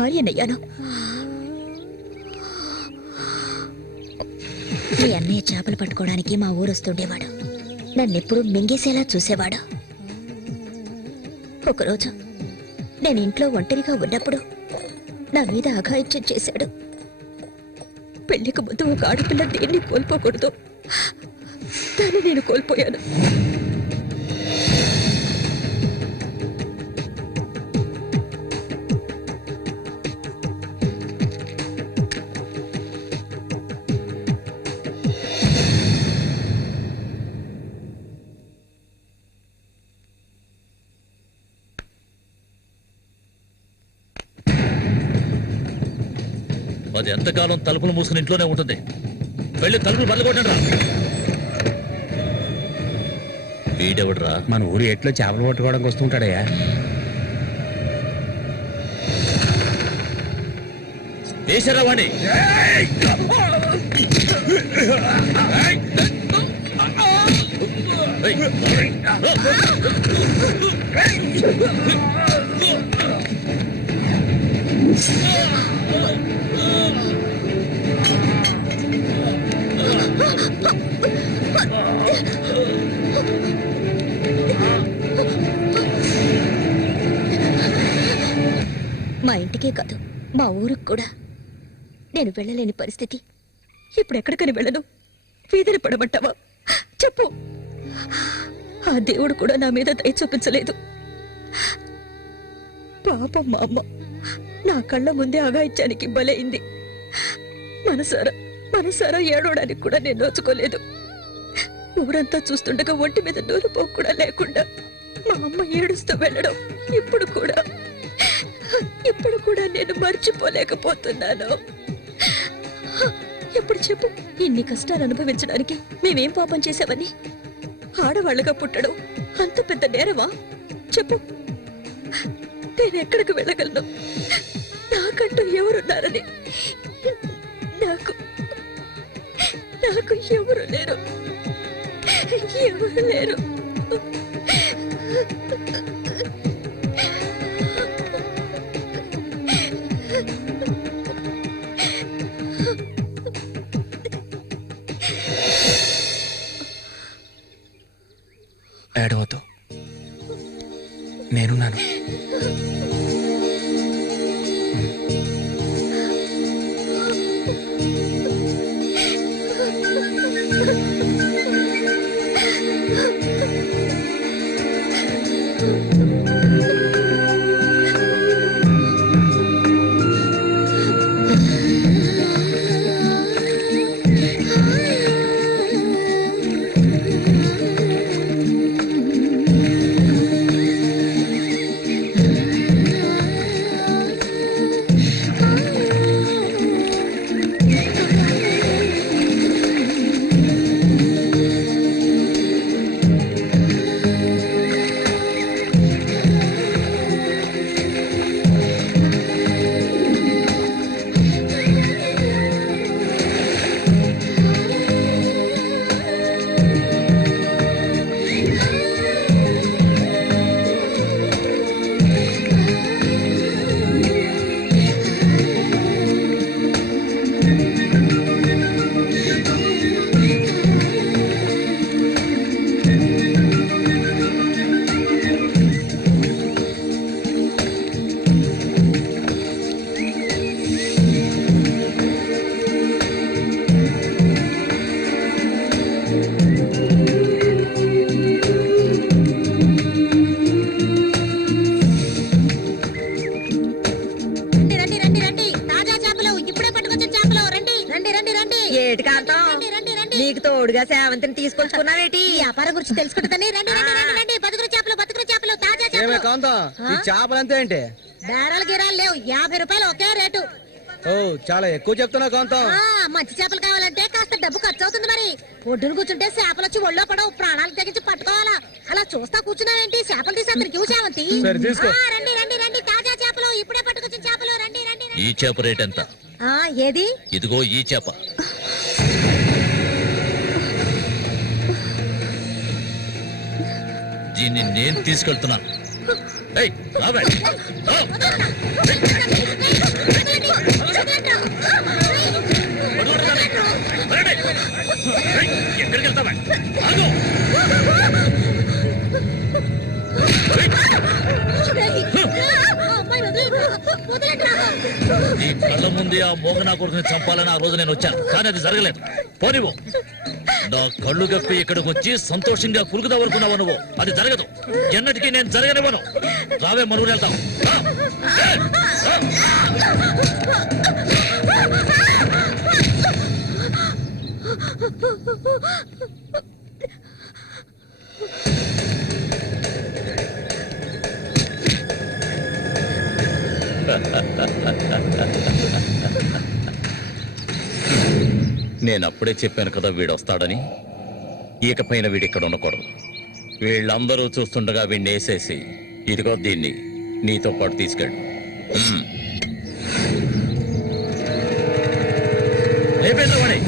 భార్యనయ్యాను. మీ అన్నయ్య చేపలు పట్టుకోవడానికి మా ఊరు వస్తుండేవాడు. నన్నెప్పుడు మింగేసేలా చూసేవాడు. ఒకరోజు నేను ఇంట్లో ఒంటరిగా ఉన్నప్పుడు నా మీద అఘాయిత్యం చేశాడు. పెళ్లికి ముందు ఒక ఆడపిల్ల దేన్ని కోల్పోకూడదు, దాన్ని నేను కోల్పోయాను. అది ఎంతకాలం తలుపులు మూసుకుని ఇంట్లోనే ఉంటుంది. వెళ్ళి తలుపులు బదలగొట్టండి రా. వీడెవడరా? మన ఊరు ఎట్లో చేపలు పట్టుకోవడానికి వస్తుంటాడయ్యా. వేసారా వాణ్ణి? మా ఇంటికే కాదు, మా ఊరికి కూడా నేను వెళ్ళలేని పరిస్థితి. ఇప్పుడు ఎక్కడికని వెళ్ళను? వీధిని పడమంటావా? చెప్పు. ఆ దేవుడు కూడా నా మీద దయ చూపించలేదు. పాపం మా అమ్మ నా కళ్ళ ముందే అఘాయిత్యానికి బలైంది. మనసారా ఏడవడానికి కూడా నేను నోచుకోలేదు. ఊరంతా చూస్తుండగా ఒంటి మీద నూరు పోకు కూడా లేకుండా మా అమ్మ ఏడుస్తూ వెళ్ళడం ఇప్పుడు కూడా నేను మర్చిపోలేకపోతున్నాను. ఎప్పుడు చెప్పు, ఇన్ని కష్టాలు అనుభవించడానికి మేమేం పాపం చేశామని? ఆడవాళ్ళగా పుట్టడం అంత పెద్ద నేరమా? చెప్పు. నేను ఎక్కడికి వెళ్ళగలను? నాకంటూ ఎవరున్నారని నాకు ఎవరు లేరు. ఏడవద్దు, నేనున్నాను. నీకు తోడుగా సేవంతిని తీసుకొచ్చుకున్నావేటి? వ్యాపారం గురించి తెలుసుకుంటుందని. బతుకులు చేపలు తాజా చేపలు అంతే ఏంటి? బేరాలు గిరాలు లేవు, 50 రూపాయలు ఒకే రేటు. ఓ చాలా ఎక్కువ చెప్తున్నా కాంతం. మంచి చేపలు కావాలంటే కాస్త డబ్బు ఖర్చు అవుతుంది. మరి ఒడ్డును కూర్చుంటే చేపలు వచ్చి ఒళ్ళో పడవు, ప్రాణాలు తెగించి పట్టుకోవాలా. అలా చూస్తా కూర్చున్నావేంటి? చేపలు తీసి అతనికి సేవంతి. రండి తాజా చేపలు, ఇప్పుడే పట్టుకొచ్చిన చేపలు. రండి. ఈ చేప రేట్ ఎంత? ఏది? ఇదిగో ఈ చేప. దీన్ని నేను తీసుకెళ్తున్నాను. నీ కళ్ళ ముందే ఆ మోగనా కొడుకుని చంపాలని ఆ రోజు నేను వచ్చాను, కానీ అది జరగలేదు. పోనివ్వు. నా కళ్ళు గప్పి ఇక్కడికి వచ్చి సంతోషంగా కురుకుదావనుకున్నావు నువ్వు, అది జరగదు. ఎన్నటికీ నేను జరగనివ్వను. రావే మరుగురు వెళ్తాం. నేను అప్పుడే చెప్పాను కదా వీడొస్తాడని. ఇకపైన వీడిక్కడ ఉండకూడదు. వీళ్ళందరూ చూస్తుండగా వీడిని వేసేసి ఇదిగో దీన్ని నీతో పాటు తీసుకెళ్ళు. లేపేద్దామని.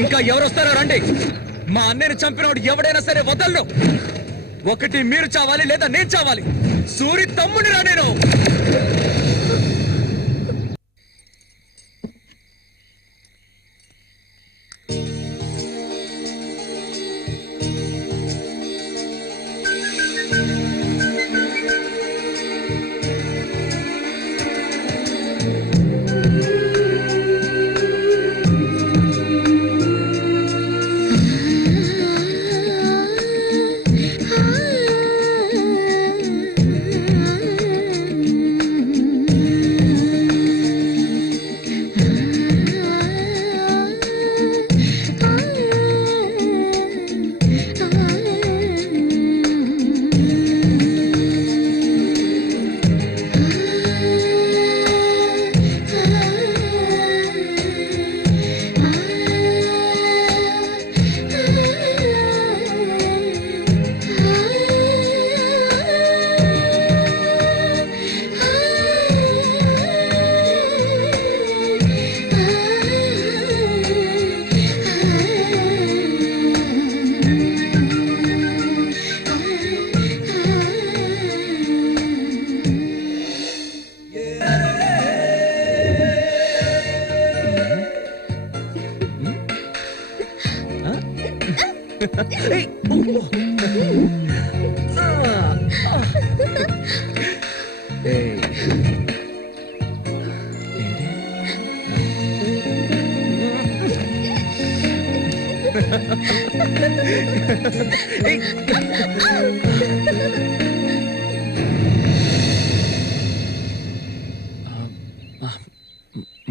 ఇంకా ఎవరు వస్తారో రండి. మా అన్నయ్యని చంపినవాడు ఎవడైనా సరే వదలను. ఒకటి మీరు చావాలి లేదా నేను చావాలి. సూరి తమ్ముని రా నేను.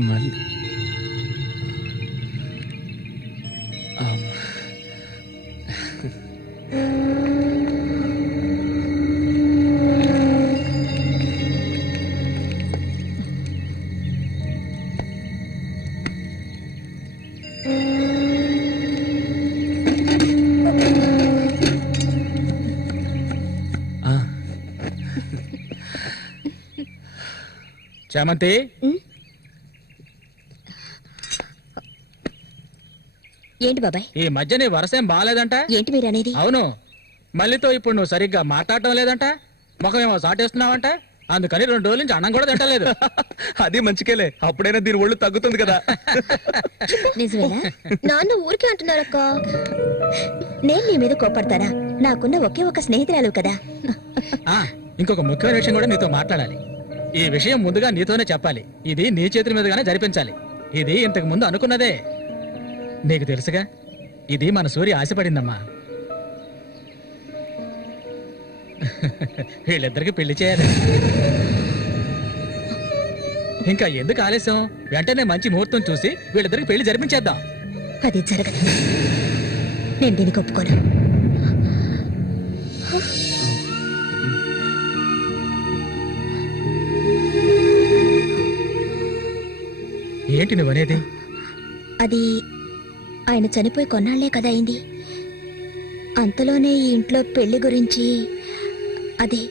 మళ్ళీ చామంతి ఏంటి బాబాయ్? ఈ మధ్య నీ వరసేం బాగాలేదంట. ఏంటి మీరు అనేది? అవును, మళ్ళీతో ఇప్పుడు నువ్వు సరిగ్గా మాట్లాడటం లేదంట, ముఖమేమో సాటేస్తున్నావంట, అందుకని 2 రోజుల నుంచి అన్నం కూడా తింటలేదు. అది మంచికేలే, అప్పుడైనా దీని ఒళ్ళు తగ్గుతుంది కదా. నిజమేనా? నాన్న ఊరికే అంటున్నారక్క. నేను నీ మీద కోపడతానా? నాకున్న ఒకే ఒక స్నేహితురాలు కదా. ఇంకొక ముఖ్యమైన విషయం కూడా నీతో మాట్లాడాలి. ఈ విషయం ముందుగా నీతోనే చెప్పాలి. ఇది నీ చేతుల మీదుగానే జరిపించాలి. ఇది ఇంతకు ముందు అనుకున్నదే, నీకు తెలుసుగా. ఇది మన సూర్య ఆశపడిందమ్మా. వీళ్ళిద్దరికి పెళ్లి చేయాలి. ఇంకా ఎందుకు ఆలస్యం? వెంటనే మంచి ముహూర్తం చూసి వీళ్ళిద్దరికి పెళ్లి జరిపించేద్దాం. అది జరగదు. నేను దీనికి ఒప్పుకోను. ఏంటి నువ్వనేది? అది ఆయన చనిపోయి కొన్నాళ్లే కదా అయింది. అంతలోనే ఈ ఇంట్లో పెళ్లి గురించి అదే,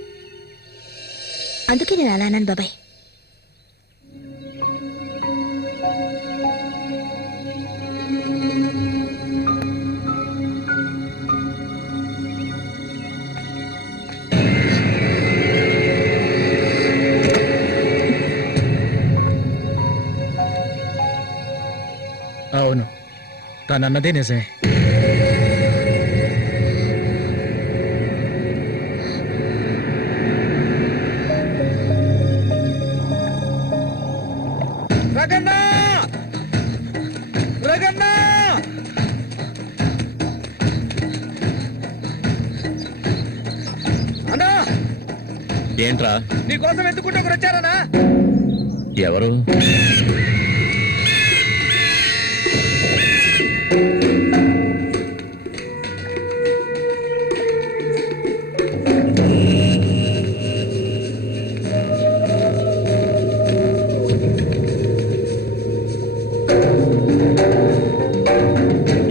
అందుకే నేను అలా అన్నాను బాబాయ్. అవును, తనన్నదే నిజమే. రగన్నా! రగన్నా! అన్నా, ఏంట్రా? నీకోసం ఎందుకుంటే ఒకరు వచ్చారనా? ఎవరు?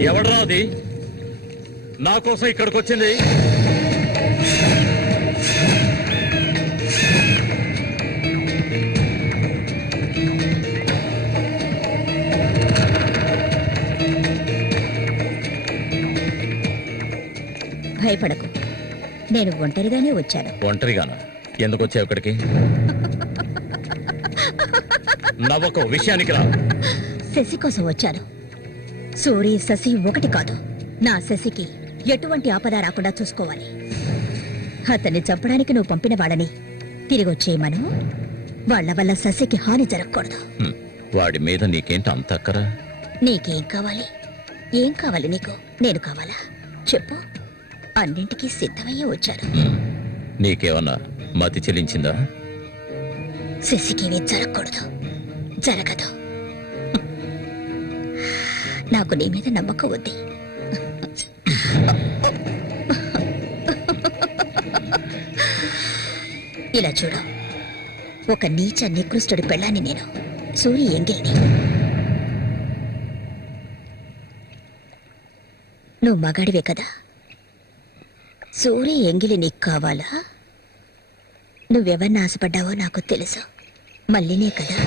ఎవడ్రా అది నా కోసం ఇక్కడికి వచ్చింది? భయపడకు, నేను ఒంటరిగానే వచ్చాను. ఒంటరిగానా? ఎందుకు వచ్చావు ఇక్కడికి? నవ్వకు, విషయానికి రా. శశి కోసం వచ్చాను. సూరి శశి ఒకటి కాదు. నా శశికి ఎటువంటి ఆపద రాకుండా చూసుకోవాలి. అతన్ని చంపడానికి నువ్వు పంపిన వాళ్ళని తిరిగి వచ్చేయమను. వాళ్ళ వల్ల శశికి హాని జరగకూడదు. వాడి మీద నీకేంటి అంత అక్కరా? నీకేం కావాలి? ఏం కావాలి నీకు? నేను కావాలా? చెప్పు. అన్నింటికీ సిద్ధమయ్యే వచ్చాను. నీకేమన్నా మతి చెల్లించిందా? శశికేమీ జరగకూడదు, జరగదు. నాకు నీ మీద నమ్మకం ఉంది. ఇలా చూడు, ఒక నీచ నికృష్టుడి పెళ్ళాన్ని నేను, సూరి ఎంగిల్ని. నువ్వు మగాడివే కదా. సూరి ఎంగిలి నీకు కావాలా? నువ్వెవరిని ఆశపడ్డావో నాకు తెలుసు. మళ్ళీనే కదా.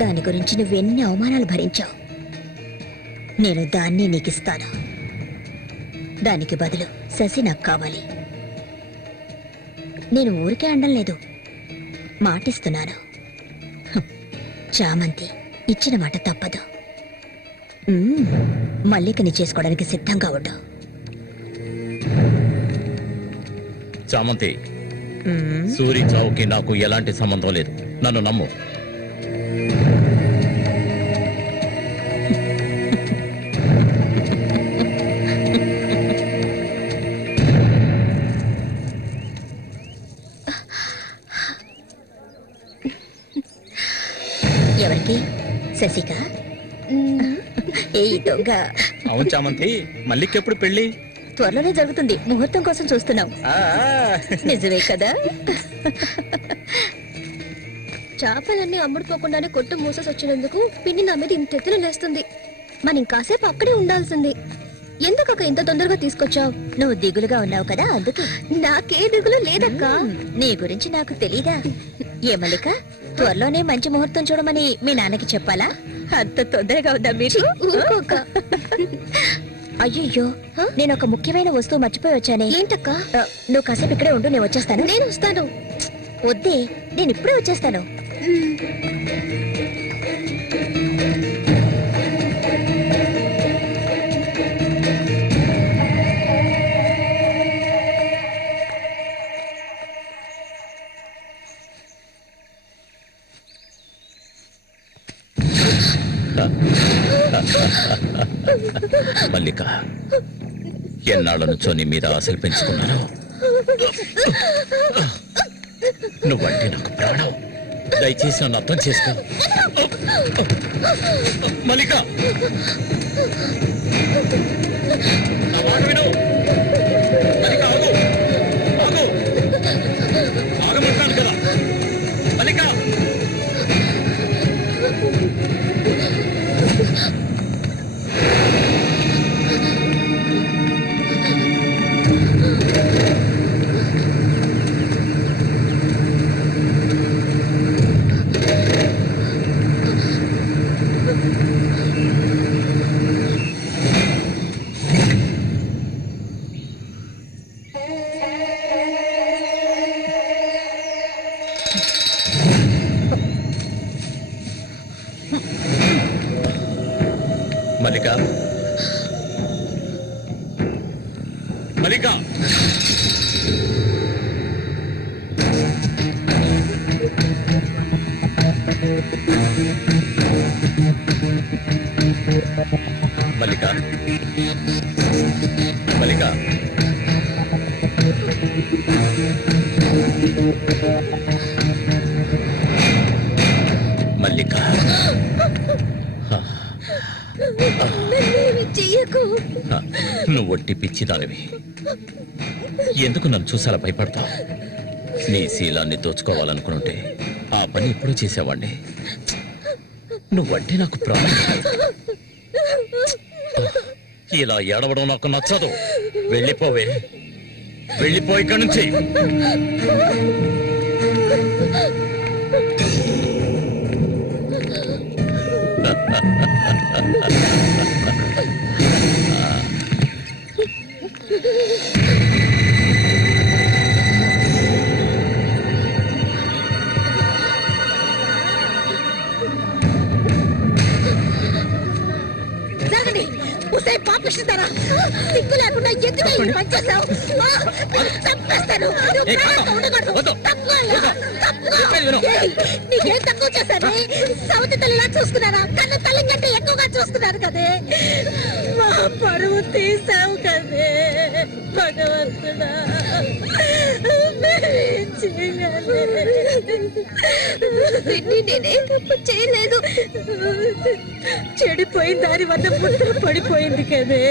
దాని గురించి నువ్వెన్ని అవమానాలు భరించావు. నేను దాన్ని నీకిస్తాను. దానికి బదులు శశి నాకు కావాలి. నేను ఊరికే అండం లేదు, మాటిస్తున్నాను. చామంతి ఇచ్చిన మాట తప్పదు. మల్లికని చేసుకోవడానికి సిద్ధంగా ఉండు. చామంతి, సూరి చావుకి నాకు ఎలాంటి సంబంధం లేదు. నన్ను నమ్ము. ఎవరికి? శశిక ఏ దొంగ అవును చామంతి మల్లికెప్పుడు పెళ్లి త్వరలోనే జరుగుతుంది. ముహూర్తం కోసం చూస్తున్నాం. ఆ, నిజమే కదా? చేపలన్నీ అమ్ముడుపోకుండానే కొట్టు మూసేసి వచ్చినందుకు పిన్ని నా మీద ఇంత ఎత్తున లేస్తుంది. మనం ఇంకాసేపు అక్కడే ఉండాల్సింది. ఎందుకక్క ఇంత తొందరగా తీసుకొచ్చావు? నువ్వు దిగులుగా ఉన్నావు కదా, అందుకే. నాకే దిగులు లేదక్క. నీ గురించి నాకు తెలీదా? ఏ మల్లిక, త్వరలోనే మంచి ముహూర్తం చూడమని మీ నాన్నకి చెప్పాలా? అంత తొందరగా ఉందా మీరు? ఊరుకోక. అయ్యయ్యో, నేను ఒక ముఖ్యమైన వస్తువు మర్చిపోయి వచ్చానే. ఏంటక్క? నువ్వు కాసేపు ఇక్కడే ఉండు, నేను వచ్చేస్తాను. నేను వస్తాను. వద్దే, నేను ఇప్పుడే వచ్చేస్తాను. మల్లిక, ఎన్నాళ్ళ నుంచో నీ మీద ఆశలు పెంచుకున్నాను. నువ్వంటే నాకు ప్రాణం. దయచేసి నన్ను అర్థం చేసుకో. మల్లిక, నా మాట విను. మల్లిక, ఆగు, ఆగు, ఆగమంటాను కదా. మల్లిక, మల్లిక, మల్లిక, మల్లిక, మల్లిక, మల్లిక, చెయ్యకు. నువ్వు ఒట్టి పిచ్చిదానివి. ఎందుకు నన్ను చూసాలా భయపడతావు? నీ శీలాన్ని దోచుకోవాలనుకుంటే ఆ పని ఎప్పుడూ చేసేవాడిని. నువ్వంటే నాకు ప్రాణం. ఇలా ఏడవడం నాకు నచ్చదు. వెళ్ళిపోవే, వెళ్ళిపో ఇక్కడి నుంచి. జరగండి. ఉసే పాపిస్తారా? సిగ్గు లేకుండా ఎందుకు ఈ పని చేశావు? చంపేస్తాను. నువ్వు ప్రాణంతో ఉండకూడదు. తప్పుకోవాలా? తప్పుకో. ఏయ్, నీకేం తక్కువ చేశాను? సౌతి తల్లిలా చూసుకున్నారా? కన్ను తల్లి కంటే ఎక్కువగా చూసుకున్నారు కదే. మా పరువు తీసావు కదే భగవంతుడా. నేనే తప్పు చేయలేదు. చెడిపోయిన దాని వద్ద పుట్టుకు పడిపోయింది కదే.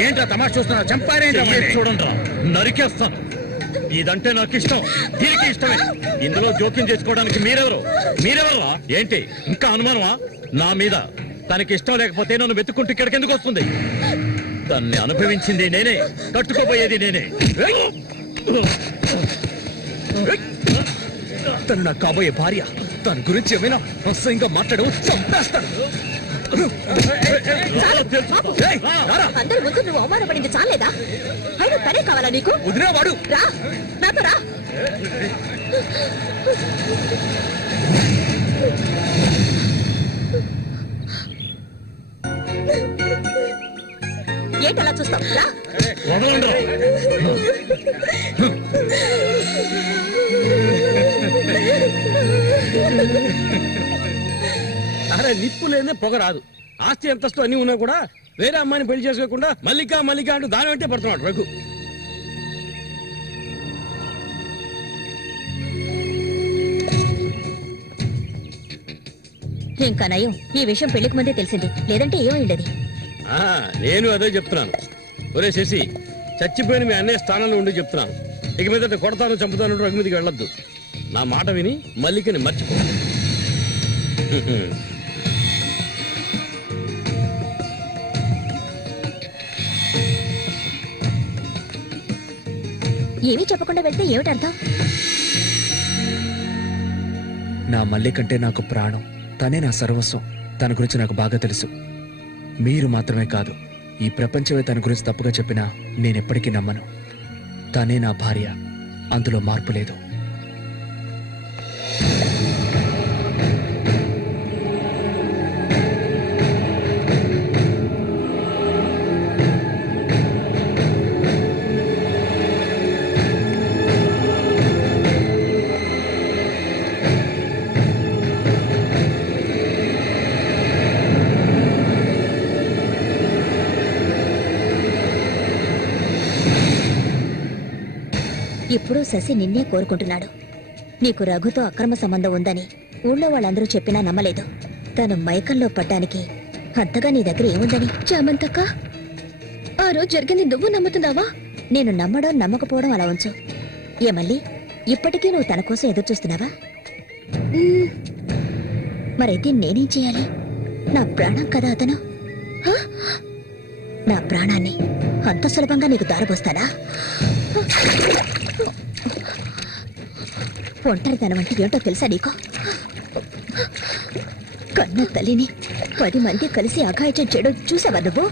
ఏంట్రా తమాషా చూస్తున్నా? చంపారేంట్రా? చూడండి, నరికేస్తాను. ఇదంటే నాకు ఇష్టం, దీనికి ఇష్టమే. ఇందులో జోక్యం చేసుకోవడానికి మీరెవరా? ఏంటి ఇంకా అనుమానమా నా మీద? తనకి ఇష్టం లేకపోతే నన్ను వెతుక్కుంటూ ఇక్కడికి ఎందుకు వస్తుంది? దాన్ని అనుభవించింది నేనే, కట్టుకోబోయేది నేనే. తను నాకు కాబోయే భార్య. తన గురించి ఏమైనా అసహ్యంగా మాట్లాడు, చంపేస్తాడు. అందరి ముందు నువ్వు అవమానపడింది చాలేదా? అయినా తనే కావాలా నీకు? వదిలే వాడు. రా, నాతో రా. ఏంటలా చూస్తావు? రా. వదలండి. అరే నిప్పు లేదే పొగ రాదు. ఆస్తి ఎంతస్తు అన్ని ఉన్నా కూడా వేరే అమ్మాయిని పెళ్లి చేసుకోకుండా మల్లిక మల్లిక అంటూ దాని వెంటే పడుతున్నాడు రఘు. ఇంకా నయం ఈ విషయం పెళ్లికి ముందే తెలిసింది, లేదంటే ఏమైండది. నేను అదే చెప్తున్నాను. ఒరే శశి, చచ్చిపోయిన మీ అన్నయ్య స్థానంలో ఉండి చెప్తున్నాను, ఇక మీద కొడతాను చంపుతాను రఘు మీదకి వెళ్ళొద్దు. నా మాట విని మల్లికని మర్చిపో. ఏమీ చెప్పకుండా వెళ్తే ఏమిటి అర్థం? నా మల్లికంటే నాకు ప్రాణం, తనే నా సర్వస్వం. తన గురించి నాకు బాగా తెలుసు. మీరు మాత్రమే కాదు, ఈ ప్రపంచమే తన గురించి తప్పుగా చెప్పినా నేనెప్పటికీ నమ్మను. తనే నా భార్య, అందులో మార్పు లేదు. ఇప్పుడు శశి నిన్నే కోరుకుంటున్నాడు. నీకు రఘుతో అక్రమ సంబంధం ఉందని ఊళ్ళో వాళ్ళందరూ చెప్పినా నమ్మలేదు. తను మైకంలో పడ్డానికి అంతగా నీ దగ్గర ఏముందని? చామంతక్క, ఆ రోజు జరిగింది నువ్వు నమ్ముతున్నావా? నేను నమ్మడం నమ్మకపోవడం అలా ఉంచు. ఏమల్లి, ఇప్పటికీ నువ్వు తన కోసం ఎదురు చూస్తున్నావా? మరైతే నేనేం చేయాలి? నా ప్రాణం కదా అతను. నా ప్రాణాన్ని అంత సులభంగా నీకు దారబోస్తానా? ఒంటరితనం అంటే ఏంటో తెలుసా నీకు? కన్న తల్లిని 10 మంది కలిసి అఘాయిత్యం చేయడం చూసావా నువ్వు?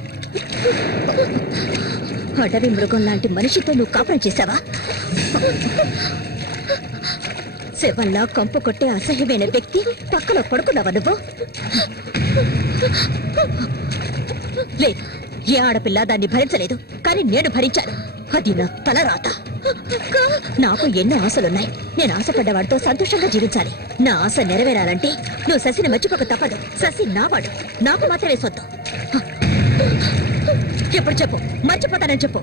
అడవి మృగం లాంటి మనిషితో నువ్వు కాపురం చేశావా? శవంలా కంపు కొట్టే అసహ్యమైన వ్యక్తి పక్కన పడుకున్నావా నువ్వు? లేదు, ఏ ఆడపిల్ల దాన్ని భరించలేదు, కానీ నేను భరించాను. అది నా తలరాత. నాకు ఎన్నో ఆశలున్నాయి. నేను ఆశపడ్డవాడితో సంతోషంగా జీవించాలి. నా ఆశ నెరవేరాలంటే నువ్వు శశిని మర్చిపోక తప్పదు. శశి నావాడు, నాకు మాత్రమే సొత్తు. ఎప్పుడు చెప్పు, మర్చిపోతానని చెప్పు.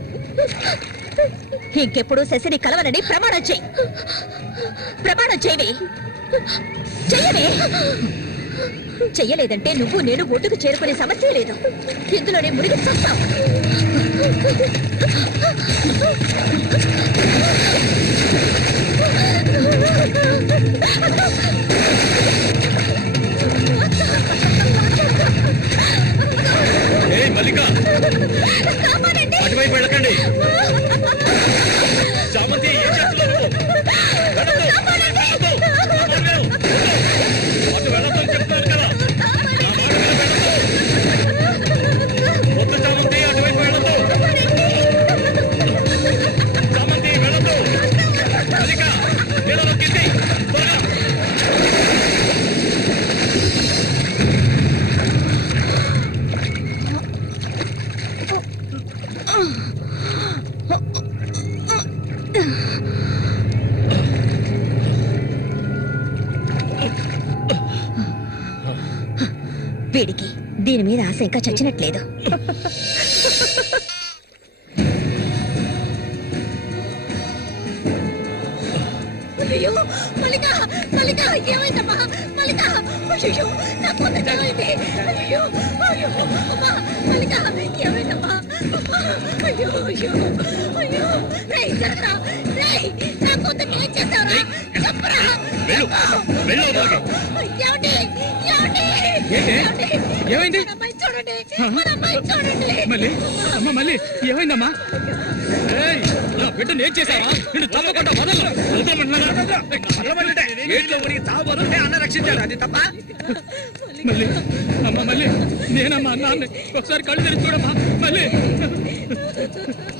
ఇంకెప్పుడు శశిని కలవనని ప్రమాణం చేయి. ప్రమాణం చేయవే, చెయ్యవే. చెయ్యలేదంటే నువ్వు నేను ఒడ్డుకు చేరుకునే సమస్య లేదు. ఇందులోనే మునిగి చస్తావు. మల్లిక, అటువైపు వెళ్ళకండి. చామంతి, ఏం చేస్తున్నావు? అటు వెళ్ళొద్దని చెప్తున్నాను కదా. వద్దు చామంతి, అటువైపు వెళ్ళొద్దు. చామంతి వెళ్ళొద్దు. మల్లిక, నీళ్ళలో కింది త్వరగా. వీడికి దీని మీద ఆశ ఇంకా చచ్చినట్లేదు. అయ్యో మల్లిక, మల్లిక ఏమైందమ్మా? మల్లిక, అయ్యో నా కొంత ఏమైంది? అయ్యో అయ్యో అమ్మా, మల్లిక ఏమైందమ్మా? అయ్యో అయ్యో అయ్యో, రేయ్ జరగరా, రేయ్ నా కొంత ఏం చేస్తారా? చెప్పరా. ఏమండి, ఏమండి, ఏమైంది? మన అమ్మాయి చూడండి, మన అమ్మాయి చూడండి. మళ్ళీ అమ్మ, మళ్ళీ ఏమైందమ్మా? నా బిడ్డను ఏం చేశావా? నిన్ను చంపకుండా వదలను. అన్న రక్షించాడు, అది తప్ప. మళ్ళీ అమ్మ, మళ్ళీ నేనమ్మా అన్నాన్ని ఒకసారి కళ్ళు తెరిచి చూడమ్మా. మళ్ళీ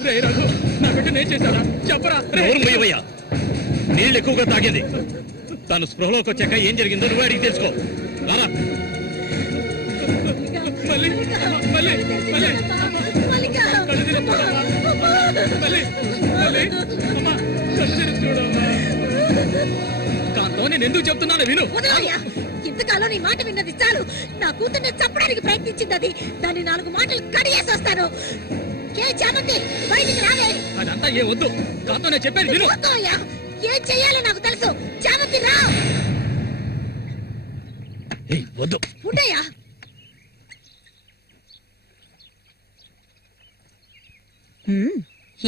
రే రఘు, నా బిడ్డను ఏం చేశారా? చెప్పరా. నోరుమయ్యవయ్యా, నీళ్ళు ఎక్కువగా తాగింది. తను స్పృహలోకి వచ్చాక ఏం జరిగిందో నువ్వు అడిగి తెలుసుకో. రారా. మళ్ళీ మళ్ళీ మళ్ళీ మల్లిక, కళ్ళు తెరిచి చూడమ్మా. మళ్ళీ మళ్ళీ అమ్మా, కళ్ళు తెరిచి చూడమ్మా. కాంతో నేను ఎందుకు చెప్తున్నాను విను. వదలయ్యా, ఇంతకాలం నీ మాట విన్నది చాలు. నా కూతుర్ని చంపడానికి ప్రయత్నించింది అది. దాన్ని 4 మాటలు కడిగేసి వస్తాను. చామంతి బయటికి రావే. అదంతా ఏ వద్దు, కాంతం నేను చెప్పేది విను. వద్దయ్యా, ఏం చెయ్యాలో నాకు తెలుసు. చామంతి రా. వద్దు ఉండయ్యా.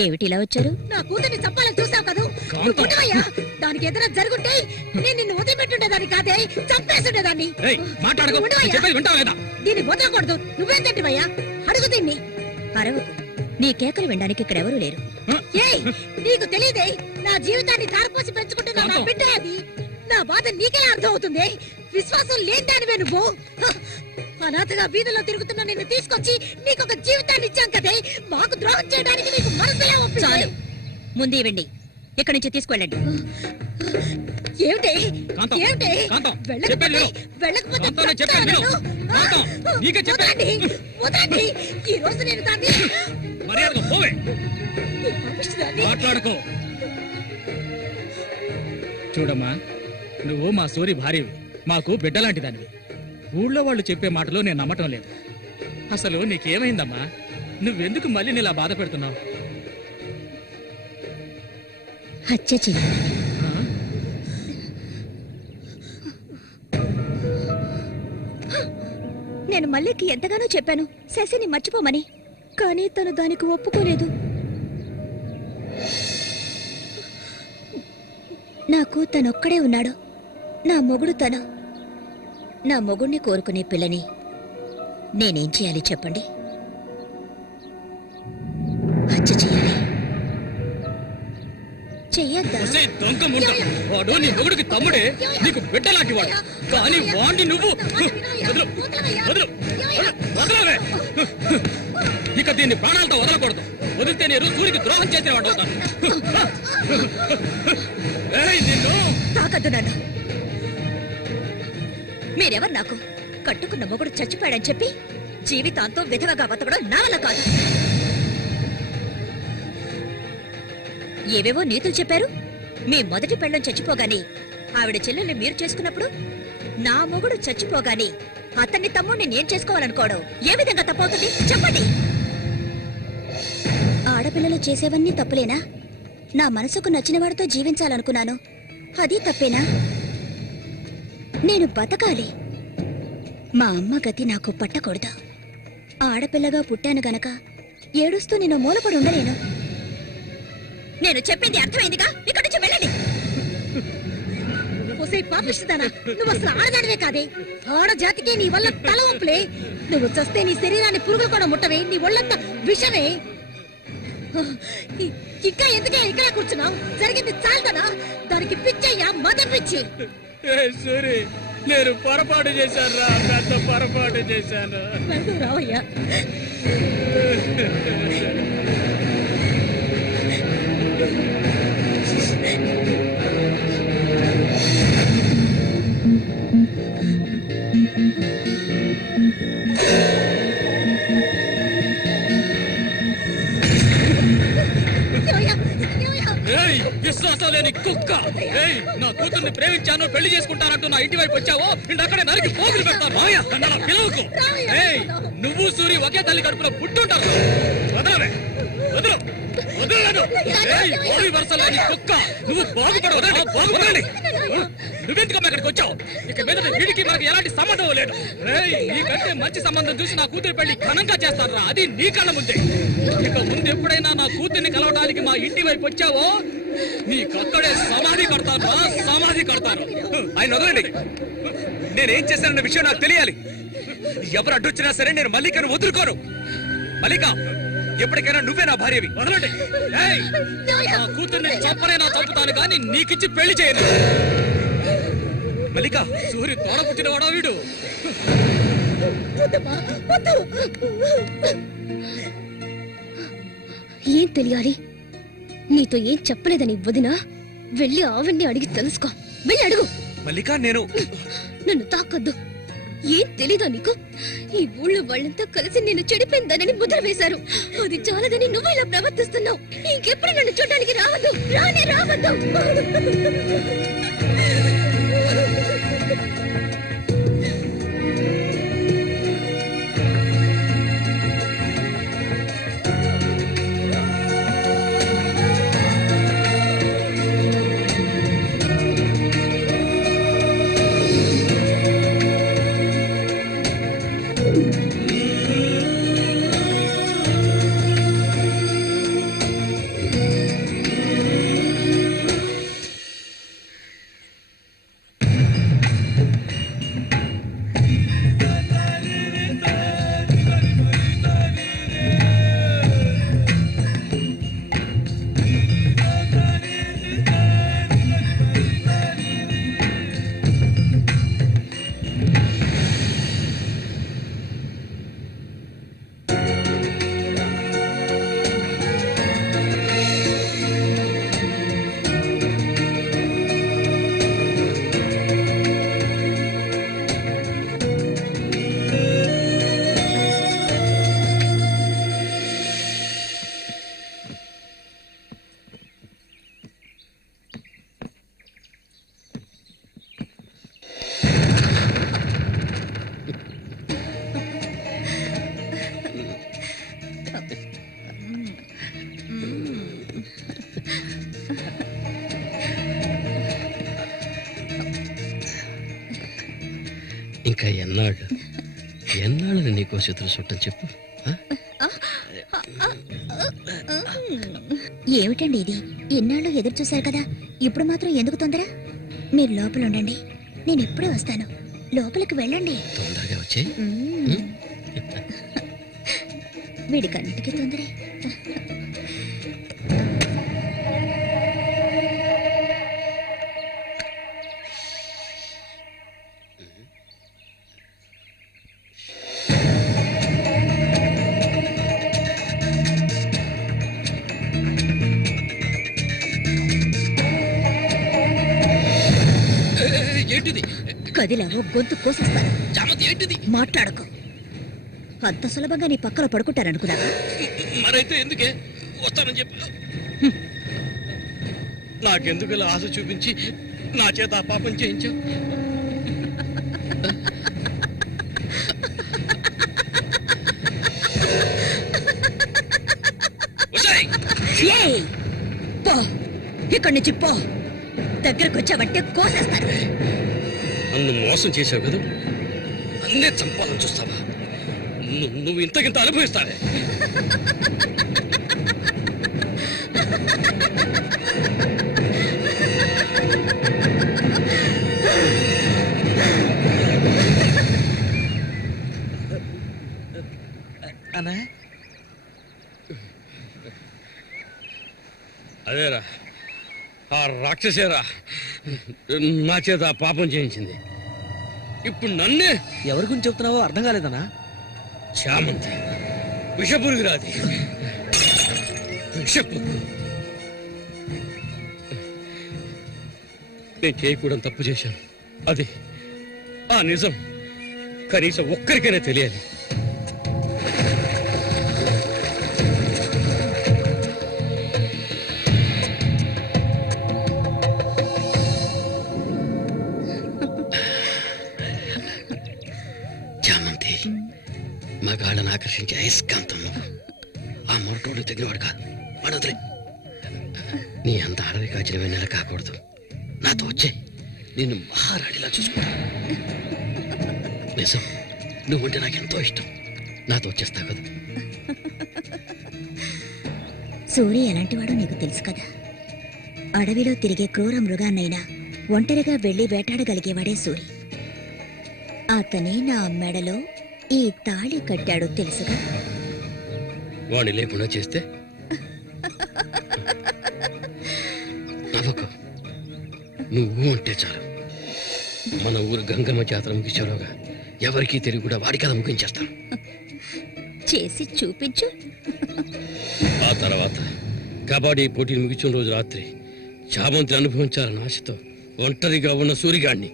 ఏమిటి ఇలా వచ్చారు? నా కూతుర్ని చంపాలని చూసావు కదా. ఉండవయ్యా, దానికి ఏదైనా జరుగుంటే నేను నిన్ను వదిలిపెట్టుండేదాన్ని కాదే, చంపేస్తుండేదాన్ని. మాట్లాడకు, చెప్పేది వింటావా లేదా? దీన్ని వదలకూడదు. నువ్వేం తింటివయ్యా? అడుగు దీన్ని. అరవకు, నీ కేకలు వినడానికి ఇక్కడ ఎవరూ లేరు. ఏయ్, నీకు తెలియదే, నా జీవితాన్ని ధారపోసి పెంచుకుంటున్నా నా బిడ్డ అది. నా బాధ నీకెలా అర్థం అవుతుంది? విశ్వాసం లేని దానివే నువ్వు. అనాథగా వీధిలో తిరుగుతున్న నిన్ను తీసుకొచ్చి నీకొక జీవితాన్ని ఇచ్చాం కదే. మాకు ద్రోహం చేయడానికి నీకు మనసులే ఒప్పింది. చాలు, ముందు ఇవ్వండి, ఇక్కడి నుంచి తీసుకెళ్ళండి. ఏమిటి కాంతం, ఏమిటి? కాంతం, వెళ్ళకపోతే చెప్పేది విను. వెళ్ళకపోతే కాంతం, నేను చెప్పేది విను. కాంతం, నీకే చెప్పేది. వదలండి. ఈ రోజు నేను దాన్ని మర్యాదగా పోవే. ఈ పాపిష్టిదాన్ని మాట్లాడుకో. చూడమ్మా, నువ్వు మా సూరి భార్యవి, మాకు బిడ్డలాంటి దానివి. ఊళ్ళో వాళ్ళు చెప్పే మాటలు నేను నమ్మటం లేదు. అసలు నీకేమైందమ్మా? నువ్వెందుకు మళ్ళీ నీలా బాధ పెడుతున్నావు? హత్య చెయ్యాలి. నేను మల్లికి ఎంతగానో చెప్పాను శశిని మర్చిపోమని, కానీ తను దానికి ఒప్పుకోలేదు. నాకు తనొక్కడే ఉన్నాడు. నా మొగుడు తను. నా మొగుడిని కోరుకునే పిల్లని నేనేం చేయాలి చెప్పండి? హత్య చేయాలి. చెయ్యొద్దా? ఒసేయ్ దొంగ ముండ, వాడు నీ మొగుడికి తమ్ముడే, నీకు బిడ్డలాంటి వాడు. కానీ వాణ్ణి నువ్వు వదలు, వదలు, వదలవే. ఇక దీన్ని ప్రాణాలతో వదలకూడదు. వదిలితే నేను సూరికి ద్రోహం చేసిన వాడు అవుతాను. నిన్ను తాకద్దు నన్ను. మీరెవరు నాకు? కట్టుకున్న మొగుడు చచ్చిపోయాడని చెప్పి జీవితాంతం విధవగా బతకడం నా వల్ల కాదు. ఏవేవో నీతులు చెప్పారు. మీ మొదటి పెళ్ళం చచ్చిపోగానే ఆవిడ చెల్లెల్ని మీరు చేసుకున్నప్పుడు నా మొగుడు చచ్చిపోగానే అతన్ని తమ్ముడిని నేను చేసుకోవాలనుకోవడం ఏ విధంగా తప్పవుతుంది చెప్పండి? ఆడపిల్లలు చేసేవన్నీ తప్పులేనా? నా మనసుకు నచ్చిన వాడితో జీవించాలనుకున్నాను, అది తప్పేనా? నేను బతకాలి. మా అమ్మ గతి నాకు పట్టకూడదు. ఆడపిల్లగా పుట్టాను గనక ఏడుస్తూ నేను మూలపడి ఉండలేను. నేను చెప్పింది అర్థమైందిగా? ఇక్కడి నుంచి వెళ్ళండి. పాపిస్తుందానా? నువ్వు అసలు ఆడదానివే కాదే. ఆడ జాతికి నీ వల్ల తల వంపులే. నువ్వు చస్తే నీ శరీరాన్ని పురుగులు కూడా ముట్టవే. నీ ఒళ్ళంతా విషమే. ఇంకా ఎందుకే ఇక్కడ కూర్చున్నావు? జరిగింది చాలదనా? దానికి పిచ్చయ్యా, మదం పిచ్చి. సూరి, నేను పొరపాటు చేశాను రా, పెద్ద పొరపాటు చేశాను. రావయ్యా. విశ్వాసం లేని కుక్క! నా కూతుర్ని ప్రేమించాను, పెళ్లి చేసుకుంటానంటూ నా ఇంటి వైపు వచ్చావో అక్కడే నరికి పోగులు పెడతాను. పిలవకు. నువ్వు సూరి ఒకే తల్లి కడుపులో పుట్టుంటారు. వదలవే, వదలు, వదలలేదు. వరుస లేని కుక్క, నువ్వు బాగుపడవదండి. నువ్వెందుకమ్మా ఇక్కడికి వచ్చావు? ఇక మీద వీడికి మాకు ఎలాంటి సంబంధం లేదు. నీకంటే మంచి సంబంధం చూసి నా కూతురు పెళ్లి ఘనంగా చేస్తారా, అది నీ కళ్ళ ముందే. ఇక ముందు ఎప్పుడైనా నా కూతుర్ని కలవడానికి మా ఇంటి వైపు వచ్చావో నీకక్కడే సమాధి కడతాను, సమాధి కడతాను. ఆయన వదలండి. నేనేం చేశానన్న విషయం నాకు తెలియాలి. ఎవరు అడ్డొచ్చినా సరే నేను మల్లికను వదులుకోను. మల్లిక, ఎప్పటికైనా నువ్వే నా భార్యవి. వదలండి. నా కూతుర్ని చంపనైనా చంపుతాను కానీ నీకిచ్చి పెళ్లి చేయను. మల్లిక, సూరి తోడ పుట్టినవాడా వీడు? ఏం తెలియాలి? నీతో ఏం చెప్పలేదని వదినా వెళ్ళి ఆవిడ్ని అడిగి తెలుసుకో. వెళ్ళి అడుగు. మల్లిక, నేను నన్ను తాకొద్దు. ఏం తెలీదా నీకు? ఈ ఊళ్ళో వాళ్ళంతా కలిసి నేను చెడిపోయిందనని ముద్ర వేశారు. అది చాలదని నువ్వు ఇలా ప్రవర్తిస్తున్నావు. ఇంకెప్పుడు నన్ను చూడడానికి రావద్దు, రానే రావద్దు. ఇంకా ఎన్నాళ్ళు నీకోసం ఎదురు చూడటం చెప్పు. ఏమిటండి ఇది? ఎన్నాళ్ళు ఎదురు చూశారు కదా, ఇప్పుడు మాత్రం ఎందుకు తొందర? మీరు లోపల ఉండండి, నేను ఇప్పుడే వస్తాను. లోపలికి వెళ్ళండి. తొందరగా వచ్చే. వీడికన్నిటికీ తొందరే. ఏంటిది? కదిలావో గొంతు కోసేస్తాను. చామంతి ఏంటిది? మాట్లాడకు. అంత సులభంగా నీ పక్కన పడుకుంటారనుకున్నావా? మరైతే ఎందుకే వస్తానని చెప్పు. నాకెందుకు ఇలా ఆశ చూపించి నా చేత ఆ పాపం చేయించావు? ఏయ్! పో, ఇక్కడి నుంచి పో. దగ్గరకు వచ్చావంటే కోసేస్తాను. నన్ను మోసం చేసావు కదా, నన్నే చంపాలని చూస్తావా? నువ్వు ఇంతకింత అనుభవిస్తావే. అదేరా, ఆ రాక్షసేరా నా చేత ఆ పాపం చేయించింది. ఇప్పుడు నన్నే. ఎవరి గురించి చెప్తున్నావో అర్థం కాలేదనా? చామంతి విషపురుగు రాది, విషపురుగు. నేను చేయకూడని తప్పు చేశాను. అది ఆ నిజం కనీసం ఒక్కరికైనా తెలియాలి. చామంతి మగాళ్ళని ఆకర్షించే అయస్కాంతం నువ్వు. ఆ మొరటోడు తెగినవాడు కాదు, వాడొదిలే. నీ అంత అడవి కాచిన వెన్నెల కాకూడదు. నాతో వచ్చే నిన్ను మహారాణిలా చూసుకుంటా. నిజం, నువ్వంటే నాకెంతో ఇష్టం. నాతో వచ్చేస్తావు కదా. సూర్య ఎలాంటివాడో నీకు తెలుసు కదా. అడవిలో తిరిగే క్రూర మృగాన్నైనా ఒంటరిగా వెళ్లి వేటాడగలిగేవాడే సూరి. అతనే నా మెడలో ఈ తాళి కట్టాడు తెలుసుగా. వాణ్ణి లేకుండా చేస్తే నవ్వకు. నువ్వు అంటే చాలు. మన ఊరు గంగమ్మ జాతర ముగించేలోగా ఎవరికీ తెలివి కూడా వాడి కథ ముగించేస్తాం. చేసి చూపించు. ఆ తర్వాత కబడ్డీ పోటీలు ముగించిన రోజు రాత్రి చామంతిని అనుభవించాలని ఆశతో ఒంటరిగా ఉన్న సూరిగాడిని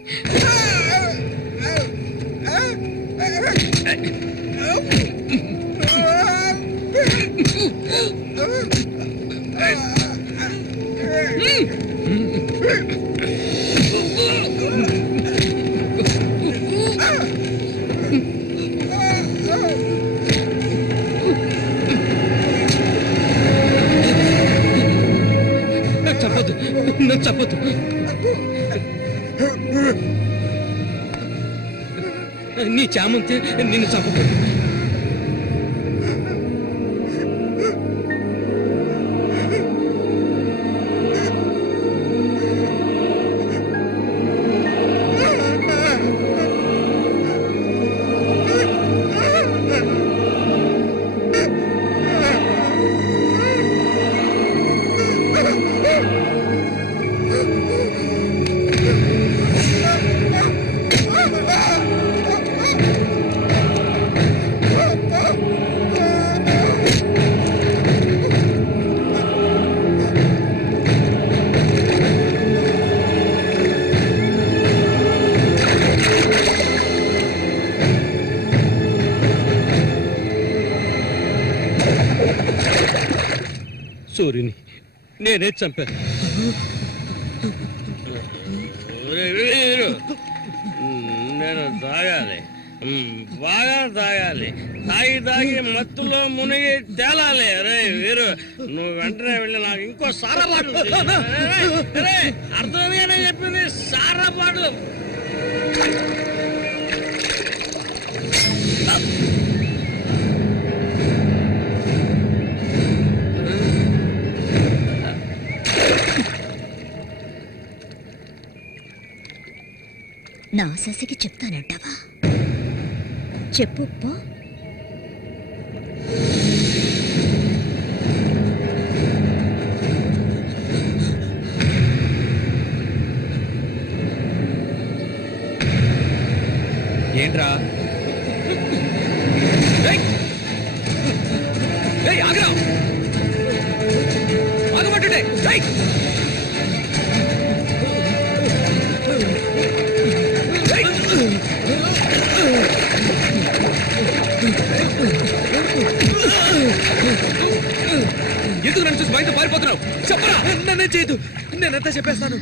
చెప్పదు, నన్ను చెప్పదు. నీ చామంతి నిన్ను చంపదు. సూర్యుని నేనే చంపాను. నేను తాగాలి, బాగా తాగాలి. తాగి మత్తులో మునిగి తేలాలి. రే వీరు, నువ్వు వెంటనే వెళ్ళి నాకు ఇంకో సారా బాటలు అర్థమేనే చెప్పింది. సారా బాటలు నా శశికి చెప్తానంటావా? చెప్పు పో. ఏంట్రా ఆగరా ఆగమంటుండే ఎందుకు నన్ను చూసి బయట పారిపోతున్నావు? చెప్పరా. నన్నే చేయదు, నేనంతా చెప్పేస్తాను.